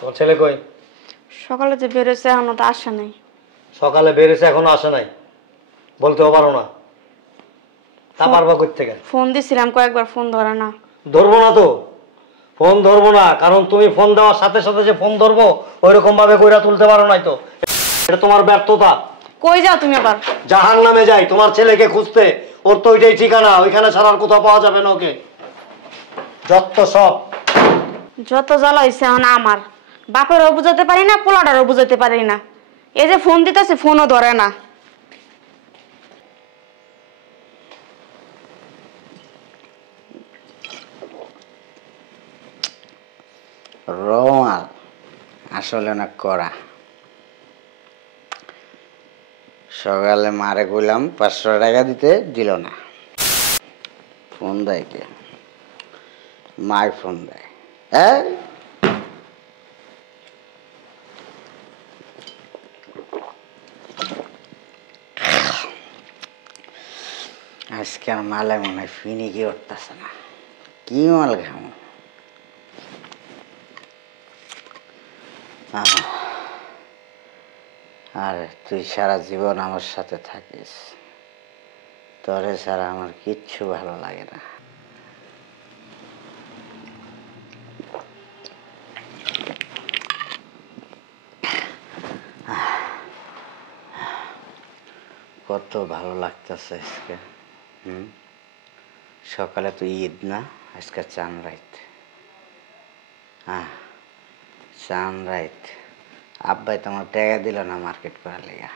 তোমার ছেলে কই? সকালে যে বেরোছে এখনো তো আসে নাই। সকালে বেরিয়েছে এখনো আসে নাই, বলতেও পারো না? তা পারবা কই থেকে? ফোন দিছিলাম কয়েকবার, ফোন ধরে না। ধরবো না তো, ফোন ধরবো না, কারণ তুমি ফোন দেওয়ার সাথে সাথে যে ফোন ধরবো ওই রকম ভাবে কইরা তুলতে পারো নাই তো, এটা তোমার ব্যর্থতা। কই যাও তুমি আবার? জাহান্নামে যাই তোমার ছেলেকে খুঁজতে, ওর তো ওইটাই ঠিকানা, ওইখানে ছাড়ার কোথাও পাওয়া যাবে না ওকে। যত সব যত জ্বালা হইছে এখন আমার। বাপেরও বুঝাতে পারি না, পোলাটারও বুঝাতে পারি না। এই যে ফোন দিতেছে, ফোনও ধরে না। রোমাল আসলে অনেক কড়া। সকালে মারে কইলাম 500 টাকা দিতে, দিল না। ফোন দেয় কে? মায় ফোন দেয়। আজকে আর মালে মনে হয় ফিনিকি উঠতেছে না। কি মাল খামো? আরে তুই সারা জীবন আমার সাথে থাকিস, তোরে ছাড়া আমার কিচ্ছু ভালো লাগে না। কত ভালো লাগতেছে আজকে। সকালে তো ঈদ না, আজকে চান রাইত। চান রাইত। আব্বাই তো আমার টাকা দিল না মার্কেট করার লেগা।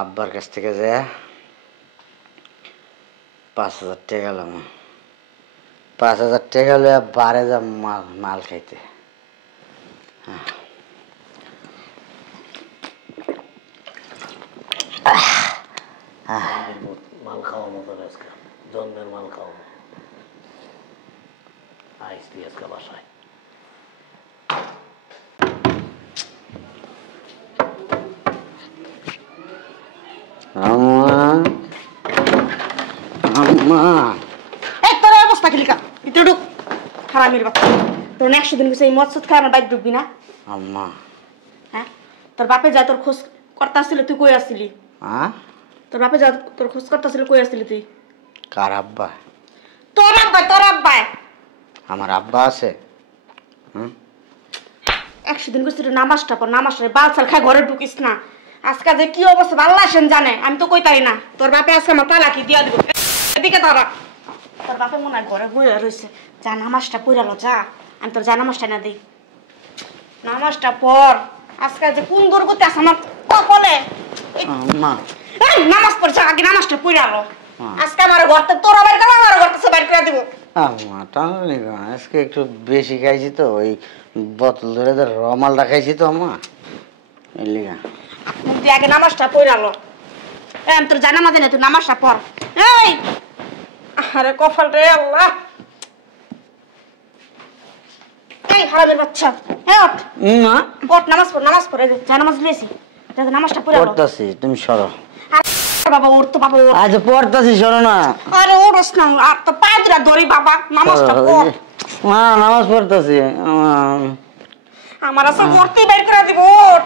আব্বার কাছ থেকে যে 5000 টাকা এলাম, 5000 টাকা লইয়া বারে যা মাল খাইতে। মাল খাওয়া মতো আজকে, জন্মের মাল খাওয়া আইসি আজকে বাসায়। তোর অবস্থা কি লিখা? ভিতরে ঢুক, হারামির বাচ্চা। তোর 100 দিন গেছে এই মদ সুদ খায় আমার বাইক ঢুকবি না? আম্মা, হ্যাঁ, তোর বাপে যা তোর খোঁজ করতে আসছিল, তুই কই আসছিলি? তোর বাপে যা তোর খোঁজ করতে আসছিল, কই আসছিলি তুই? কার আব্বা? তোর আব্বা, তোর আব্বা। আমার আব্বা আছে। 100 দিন গেছে নামাজটা পর, নামাজটা বাল চাল খায় ঘরে ঢুকিস না। আজকে যে কি অবস্থা আল্লাহ সেন জানে, আমি তো কইতারি না। তোর বাপে আজকে আমার তালাকি দিয়া দিব। এদিকে তারা তোর বাপে মনে হয় ঘরে বইয়া রয়েছে। যা নামাজটা পড়ালো, যা। আমি তোর যা নামাজটা না দিই, নামাজটা পর। আজকে যে কোন দুর্গতি আছে আমার কপালে। নামাজ পড়ছে, আগে নামাজটা পড়ালো। আজকে আমার ঘরতে তোরা বাইর করে, আমার ঘরতে বাইর করে দিব। আজকে একটু বেশি খাইছি তো, ওই বোতল ধরে রমালটা খাইছি তো আম্মা, তুই আগে নামাজটা পড়ালো। আমি তোর যা নামাজ না, তুই নামাজটা পড়। এই আরে কপাল রে আল্লাহ। এই হারামের বাচ্চা, হ্যাঁ ওঠ না, ওঠ নামাজ পড়, নামাজ পড়ে যা, নামাজ লিয়েছি, নামাজটা পড়ে পড়তাছি, তুমি সরো। বাবা ওর তো বাবা ওর, আজ পড়তাছি, সরো না। আরে ওরস না, আর তো পায়ে ধরে ধরি বাবা, নামাজটা পড়। মা নামাজ পড়তাছি। আমার আসলে মূর্তি বের করে দিব, ওঠ।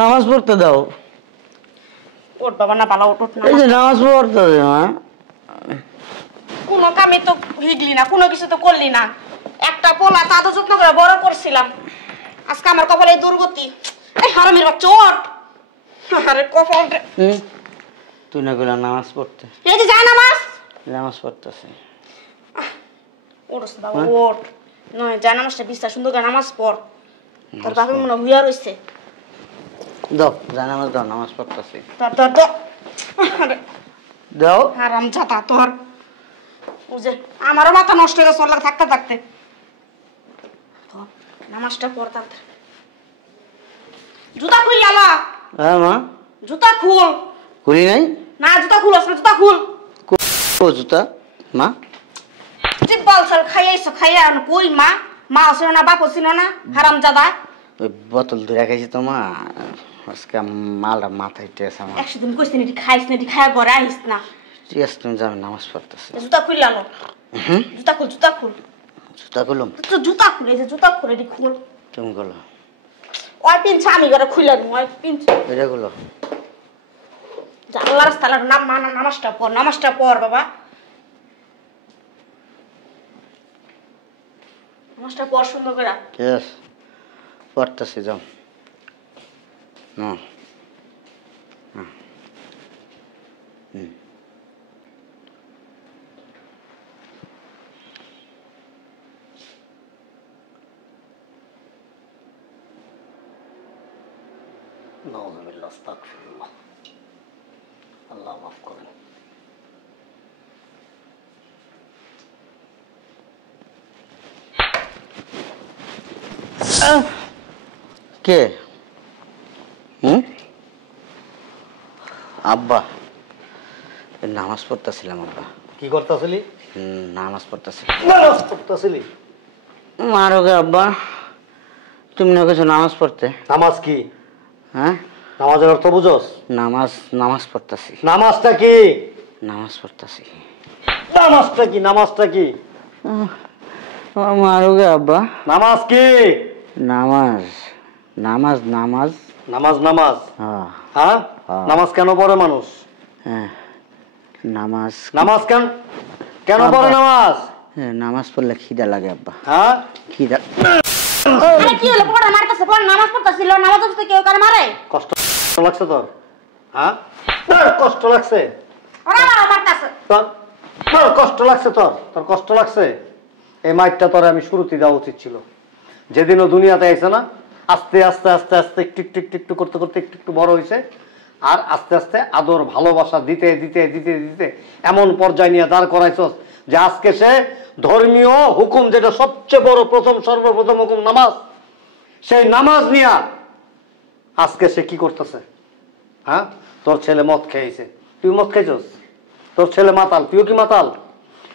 নামাজ পড়তে দাও। ওঠ বাবা, না পালা, ওঠ না। এই যে নামাজ পড়তাছি মা। কোনো কামে তো হিগলি না, কোনো কিছু তো করলি না। একটা পোলা তা তো যত্ন করে বড় করছিলাম, আজকে আমার কপালে এই দুর্গতি। এই হারামির বাচ্চা, ওঠ। আরে কপাল রে। তুই না গেলাম নামাজ পড়তে। এই যে যা নামাজ। নামাজ পড়তেছি। ওঠস বাবা, ওঠ। নয় যা নামাজটা বিশ্বাস সুন্দর করে নামাজ পড়। তোর বাবা মনে হুইয়া রইছে। দাও, যা নামাজ দাও, নামাজ পড়তেছি। দাও। হারাম জাতা তোর। বুঝে আমারও মাথা নষ্ট হয়ে গেছে ওর লাগে থাকতে থাকতে। নামাজটা পড় তাড়াতাড়ি। জুতা খুলি আলা। হ্যাঁ মা। জুতা খুল। খুলি নাই। না জুতা খুল আসলে জুতা খুল ও জুতা মা তুই বালসাল খাইয়াইছো খাইয়া আনো কই মা মা ছিল না বাপ ছিল না হারামজাদা ওই বোতল ধরে খাইছি তো মা আজকে মালটা মাথায় টেস আমার একদিন কইছিস এটি খাইছ না এটি খাইয়া ঘরে আইস না ঠিক আছে তুমি যাবে নামাজ পড়তেছি জুতা খুললা নো জুতা খুল জুতা খুল জুতা খুলুম তো জুতা খুল এই যে জুতা খুল এটি খুল তুমি খুলো ওই পিনছে আমি ঘরে খুললা নো ওই পিনছে এটা খুলো আল্লাহর রাস্তায় নামাজটা পড় বাবা নামাজটা পড় সুন্দর করে ঠিক আছে পড়তেছি যাও না নাউযুবিল্লাহ আস্তাগফিরুল্লাহ আল্লাহ মাফ করেন কে আব্বা নামাজ পড়তেছিলাম আব্বা কি করতেছিলি নামাজ পড়তেছি নামাজ পড়তেছিলি মারো গে আব্বা তুমি না কিছু নামাজ পড়তে নামাজ কি হ্যাঁ নামাজের অর্থ বুঝোস নামাজ পড়তেছি নামাজটা কি নামাজ পড়তেছি নামাজটা কি মারো গে আব্বা নামাজ কি নামাজ নামাজ নামাজ নামাজ নামাজ হ্যাঁ হ্যাঁ হ্যাঁ। নামাজ কেন পড়ে মানুষ হ্যাঁ নামাজ নামাজ কেন পড়ে নামাজ হ্যাঁ, নামাজ পড়লে খিদা লাগে আব্বা হ্যাঁ খিদা আরে কি হলো পড়া মারতেছে পড় নামাজ পড়তেছিল নামাজ পড়তে কেউ কার মারে কষ্ট লাগছে তোর হ্যাঁ কষ্ট লাগছে ওরা মারতেছে তোর কষ্ট লাগছে তোর কষ্ট লাগছে এই মাইকটা তোর আমি শুরুতে দেওয়া উচিত ছিল যেদিনও দুনিয়াতে আইছে না আস্তে আস্তে আস্তে আস্তে একটু একটু একটু একটু করতে করতে একটু একটু বড় হয়েছে আর আস্তে আস্তে আদর ভালোবাসা দিতে দিতে দিতে দিতে এমন পর্যায়ে নিয়ে দাঁড় করাইছস যে আজকে সে ধর্মীয় হুকুম যেটা সবচেয়ে বড় সর্বপ্রথম হুকুম নামাজ সেই নামাজ নিয়ে আজকে সে কি করতেছে হ্যাঁ তোর ছেলে মদ খেয়েছে তুই মদ খাইছস তোর ছেলে মাতাল তুইও কি মাতাল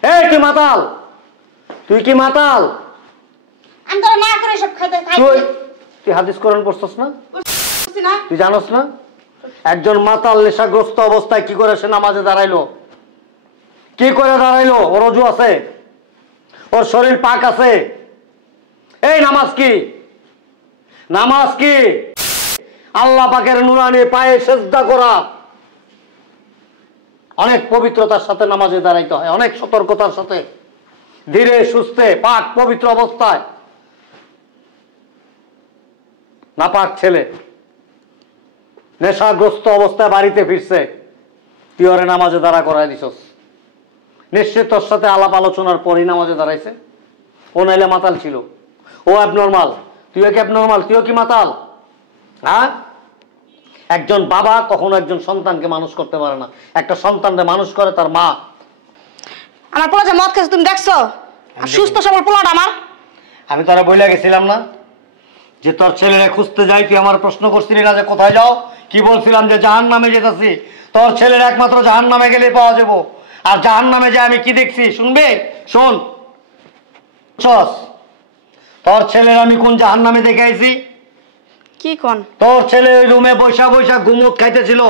এই তুই মাতাল তুই কি মাতাল আমি তো না করে সব খাইতে তুই হাদিস কোরআন পড়ছস না খাইছি না তুই জানোস না একজন মাতাল নেশাগ্রস্ত অবস্থায় কি করে সে নামাজে দাঁড়াইলো কি করে দাঁড়াইলো ওর অজু আছে ওর শরীর পাক আছে এই নামাজ কি নামাজ কি আল্লাহ পাকের নুরানি পায়ে সেজদা করা অনেক পবিত্রতার সাথে নামাজে দাঁড়াইতে হয় অনেক সতর্কতার সাথে ধীরে সুস্থে পাক পবিত্র অবস্থায় নাপাক ছেলে নেশাগ্রস্ত অবস্থায় বাড়িতে ফিরছে তুই ওরে নামাজে দাঁড়া করাই দিছস নিশ্চিত তোর সাথে আলাপ আলোচনার পরই নামাজে দাঁড়াইছে ও নাইলে মাতাল ছিল ও অ্যাবনর্মাল তুইও কি অ্যাবনর্মাল তুইও কি মাতাল হ্যাঁ একজন বাবা কখনো একজন সন্তানকে মানুষ করতে পারে না একটা সন্তানকে মানুষ করে তার মা আমার পোলা যে মদ খেয়েছে তুমি দেখছো আর সুস্থ সবল পোলাটা আমার আমি তোরা বইলা গেছিলাম না যে তোর ছেলেরা খুঁজতে যাই তুই আমার প্রশ্ন করছিলি না যে কোথায় যাও কি বলছিলাম যে জাহান্নামে যেতেছি তোর ছেলের একমাত্র জাহান্নামে গেলে পাওয়া যাবো আর জাহান্নামে যে আমি কি দেখছি শুনবে শোন তোর ছেলের আমি কোন জাহান্নামে দেখে আইছি কি কোন তোর ছেলে ওই রুমে বৈশা বৈশা গুমত খাইতেছিল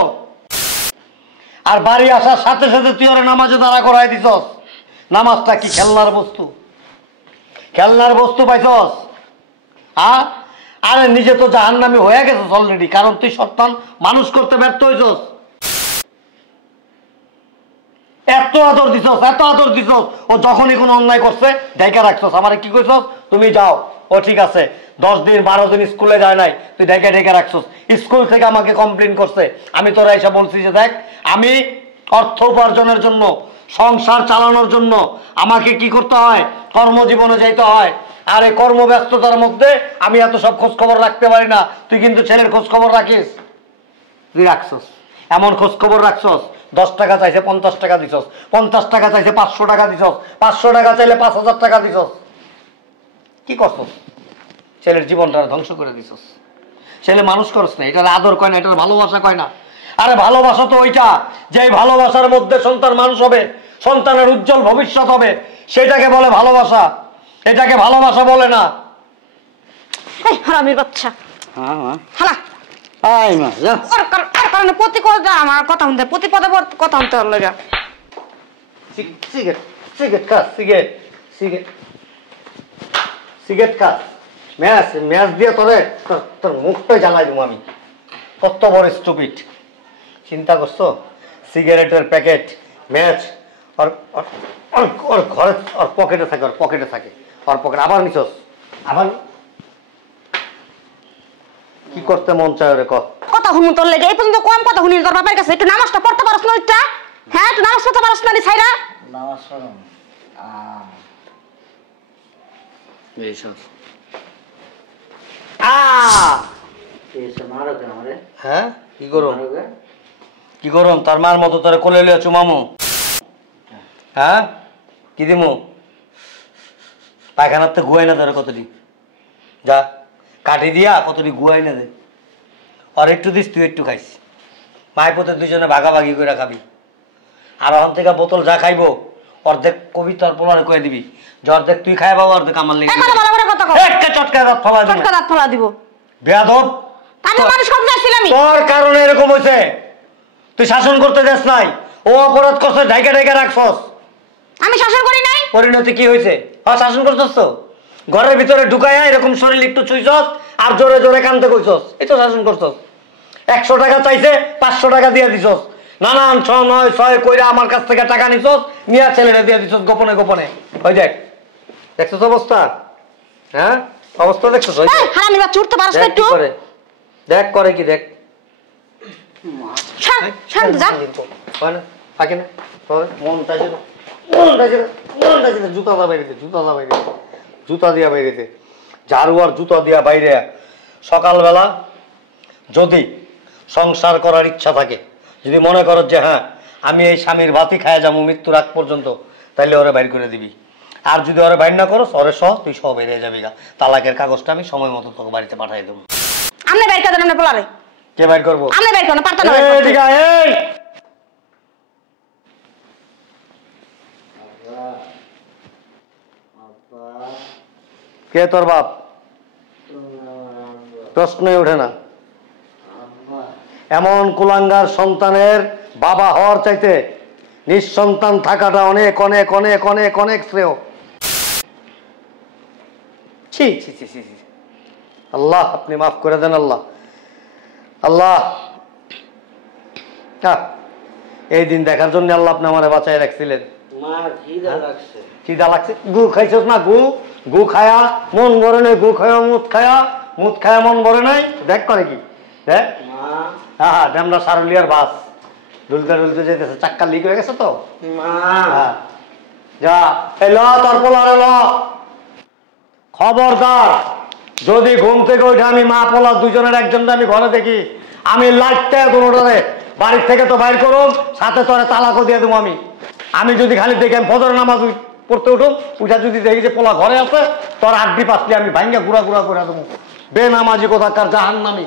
আর বাড়ি আসার সাথে সাথে তুই ওরা নামাজে দাঁড়া করাই দিছস নামাজটা কি খেলনার বস্তু খেলনার বস্তু পাইছস হ্যাঁ আরে নিজে তো জাহান্নামী হয়ে গেছস অলরেডি কারণ তুই সন্তান মানুষ করতে ব্যর্থ হইছস এত আদর দিছস ও যখনই কোনো অন্যায় করছে ডাইকা রাখছস আমারে কি কইছস তুমি যাও ও ঠিক আছে 10 দিন 12 দিন স্কুলে যায় নাই তুই ডাইকা রাখছস স্কুল থেকে আমাকে কমপ্লেইন করছে আমি তোরা এসে বলছি যে দেখ আমি অর্থ উপার্জনের জন্য সংসার চালানোর জন্য আমাকে কি করতে হয় কর্মজীবনে যাইতে হয় আর এই কর্মব্যস্ততার মধ্যে আমি এত সব খোঁজ খবর রাখতে পারি না তুই কিন্তু ছেলের খোঁজ খবর রাখিস তুই রাখছস এমন খোঁজ খবর রাখছস 10 টাকা চাইছে 50 টাকা দিছস 50 টাকা চাইছে 500 টাকা দিছস 500 টাকা চাইলে 5000 টাকা দিছস কি করছস ছেলের জীবনটা ধ্বংস করে দিছস ছেলে মানুষ করছ না এটার আদর কয় না এটার ভালোবাসা কয় না আরে ভালোবাসা তো ওইটা, যে ভালোবাসার মধ্যে সন্তান মানুষ হবে, সন্তানের উজ্জ্বল ভবিষ্যৎ হবে, সেটাকে বলে ভালোবাসা। এটাকে ভালোবাসা বলে না। এই হারামির বাচ্চা, হ্যাঁ মা, হালা আয় মা যা। ওর কারণে প্রতি কথা আমার কথা শুনতে, প্রতি পদে কথা শুনতে ওর লাগা। সিগারেট সিগারেট খা, সিগারেট সিগারেট সিগারেট খা। ম্যাচ ম্যাচ দিয়ে তোর মুখটাই জ্বালাই দেবো আমি। কত বড় স্টুপিড, চিন্তা করছো? সিগারেটের প্যাকেট, ম্যাচ ওর ওর ঘরে, ওর পকেটে থাকে, ওর পকেটে থাকে, ওর পকেট। আবার নিছস, আবার কি করতে মন চায় রে? কথা শুনুন তোর লেগে এই পর্যন্ত কম কথা শুনি তোর বাবার কাছে। একটু নামাজটা পড়তে পারছ না? ওইটা হ্যাঁ, একটু নামাজ পড়তে পারছ না? ছাইরা নামাজ পড়ো। এইসব এইসব মারো কেন রে? হ্যাঁ, কি করুন কি করুন? তার মার মতো তোরে কোলে লিয়ে চুমামু? হ্যাঁ, কি দিমু? পায়খানার তো গুয়াই না ধরে কতটি, যা কাঠি দিয়া কতটি গুয়াই না দে। আর একটু দিস, তুই একটু খাইস। মায়ের পথে দুজনে ভাগাভাগি করে খাবি। আর ওখান থেকে বোতল যা খাইবো অর্ধেক কবিতার পোলারে কয়ে দিবি যে অর্ধেক তুই খাই বাবা, অর্ধেক আমার লেগে চটকা দাঁত ফলা দিবি। চটকা দাঁত ফলা দিব। বেয়াদব, আমি মানুষ কম যাচ্ছিলাম। তোর কারণে এরকম হয়েছে। তুই শাসন করতে যাস নাই, ও অপরাধ করছে, ঢাইকা ঢাইকা রাখছস। আমি শাসন করি নাই। পরিণতি কি হয়েছে? হ্যাঁ, শাসন করছস তো। ঘরের ভিতরে ঢুকাইয়া এরকম শরীর একটু ছুঁইছস আর জোরে জোরে কানতে কইছস, এই তো শাসন করছস। 100 টাকা চাইছে, 500 টাকা দিয়ে দিছস। নানান নয় ছয় কইরা আমার কাছ থেকে টাকা নিছস, নিয়া ছেলেটা দিয়ে দিছস গোপনে গোপনে। ওই দেখ, দেখছস অবস্থা? হ্যাঁ, অবস্থা দেখছস? ওই এই হারামির বাচ্চা, উঠতে পারছ না একটু? দেখ করে কি, দেখ। শান্ত যা। থাকে না মন চাইছে, জুতা দা বাইরে, জুতা দিয়া বাইরে, ঝাড়ু আর জুতা দিয়া বাইরে। সকালবেলা যদি সংসার করার ইচ্ছা থাকে, যদি মনে করো যে হ্যাঁ আমি এই স্বামীর ভাতি খায় যাবো মৃত্যুর আগ পর্যন্ত, তাইলে ওরে বাইর করে দিবি। আর যদি ওরে বাইর না করো, ওরে সহ তুই সহ বেরিয়ে যাবি গা। তালাকের কাগজটা আমি সময় মতো তোকে বাড়িতে পাঠিয়ে দেবো। আমনে বাইর করে দেন পোলারে। কে বাইর করবো? আমনে বাইর করো, পারতা না। কে তোর বাপ? প্রশ্নই ওঠে না। এমন কুলাঙ্গার সন্তানের বাবা হওয়ার চাইতে নিঃসন্তান থাকাটা অনেক অনেক অনেক অনেক অনেক শ্রেয়। ছি ছি ছি ছি, আল্লাহ আপনি মাফ করে দেন। আল্লাহ আল্লাহ, এই দিন দেখার জন্য আল্লাহ আপনি আমার বাঁচায় রাখছিলেন। খিদা লাগছে, গু খাইছস না? গু খায়া মন ভরে নাই, গু খায়া মুত খায়া মন ভরে নাই। দেখ করে কি, দেখ। হ্যাঁ, আমরা সারুলিয়ার বাস ডুলতে ডুলতে যেতেছে, চাক্কা লিক হয়ে গেছে তো। যা এলো তোর পোলার এলো। খবরদার, যদি ঘুম থেকে ওইটা আমি মা পোলা দুজনের একজনটা আমি ঘরে দেখি, আমি লাইটটা দুটোরে বাড়ির থেকে তো বাইর করুন, সাথে তোরে তালাকও দিয়ে দেবো। আমি যদি খালি দেখি আমি ফজর নামাজ পড়তে উঠুন, উঠা যদি দেখি যে পোলা ঘরে আছে, তোর আড্ডি পাসলি আমি ভাঙ্গা গুড়া গুড়া করে দেবো। বেনামাজি কোথাকার জাহান্নামী।